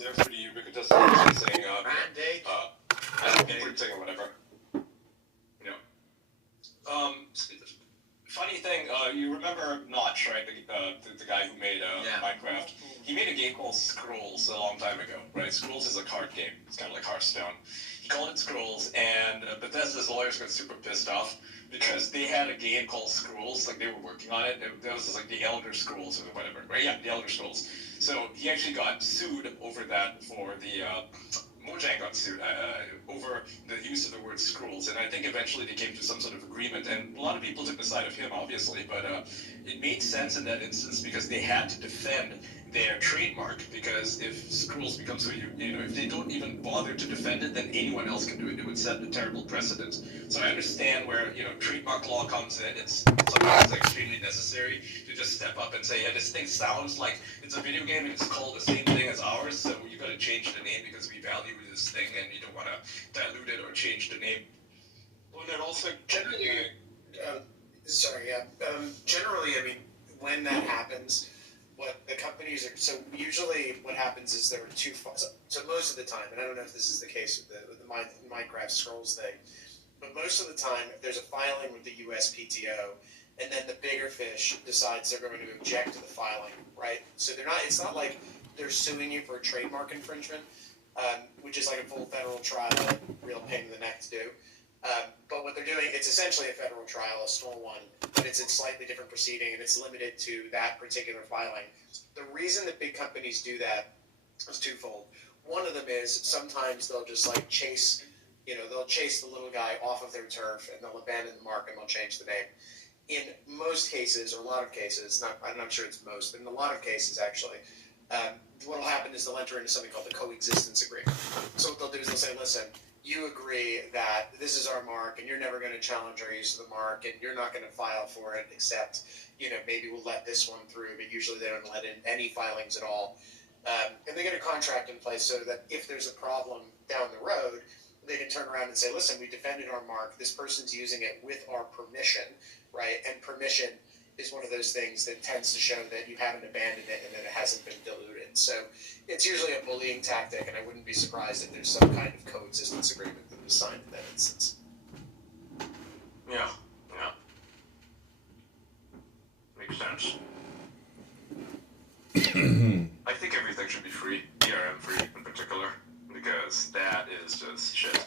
they're pretty ubiquitous. Saying, mandate. Printing or whatever. You know. Funny thing, you remember Notch, right? The guy who made Minecraft. He made a game called Scrolls a long time ago, right? Scrolls is a card game. It's kind of like Hearthstone. He called it Scrolls, and Bethesda's lawyers got super pissed off because they had a game called Scrolls, like they were working on it. That was like the Elder Scrolls or whatever, right? Yeah, the Elder Scrolls. So he actually got sued over that for the Mojang got sued over the use of the word scrolls, and I think eventually they came to some sort of agreement, and a lot of people took the side of him, obviously, but it made sense in that instance because they had to defend their trademark, because if scrolls become so, if they don't even bother to defend it, then anyone else can do it. It would set a terrible precedent. So I understand where, trademark law comes in. It's sometimes extremely necessary to just step up and say, yeah, this thing sounds like it's a video game and it's called the same thing as ours, so you got to change the name because we value this thing and you don't want to dilute it or change the name. Well, then also generally, generally, I mean, when that happens, what the companies are, so usually what happens is there are two, so most of the time, and I don't know if this is the case with the Minecraft Scrolls thing, but most of the time there's a filing with the USPTO, and then the bigger fish decides they're going to object to the filing, right? So it's not like they're suing you for a trademark infringement, which is like a full federal trial, real pain in the neck to do. But what they're doing, it's essentially a federal trial, a small one, but it's a slightly different proceeding, and it's limited to that particular filing. The reason that big companies do that is twofold. One of them is sometimes they'll just chase the little guy off of their turf, and they'll abandon the mark, and they'll change the name. In most cases, or a lot of cases, I'm not sure it's most, but in a lot of cases actually, what will happen is they'll enter into something called the coexistence agreement. So what they'll do is they'll say, listen, you agree that this is our mark and you're never going to challenge our use of the mark and you're not going to file for it except, maybe we'll let this one through, but usually they don't let in any filings at all. And they get a contract in place so that if there's a problem down the road, they can turn around and say, listen, we defended our mark, this person's using it with our permission, right? And permission is one of those things that tends to show that you haven't abandoned it and that it hasn't been diluted. So it's usually a bullying tactic, and I wouldn't be surprised if there's some kind of coexistence agreement that was signed in that instance. Yeah. Makes sense. I think everything should be free, DRM free in particular, because that is just shit.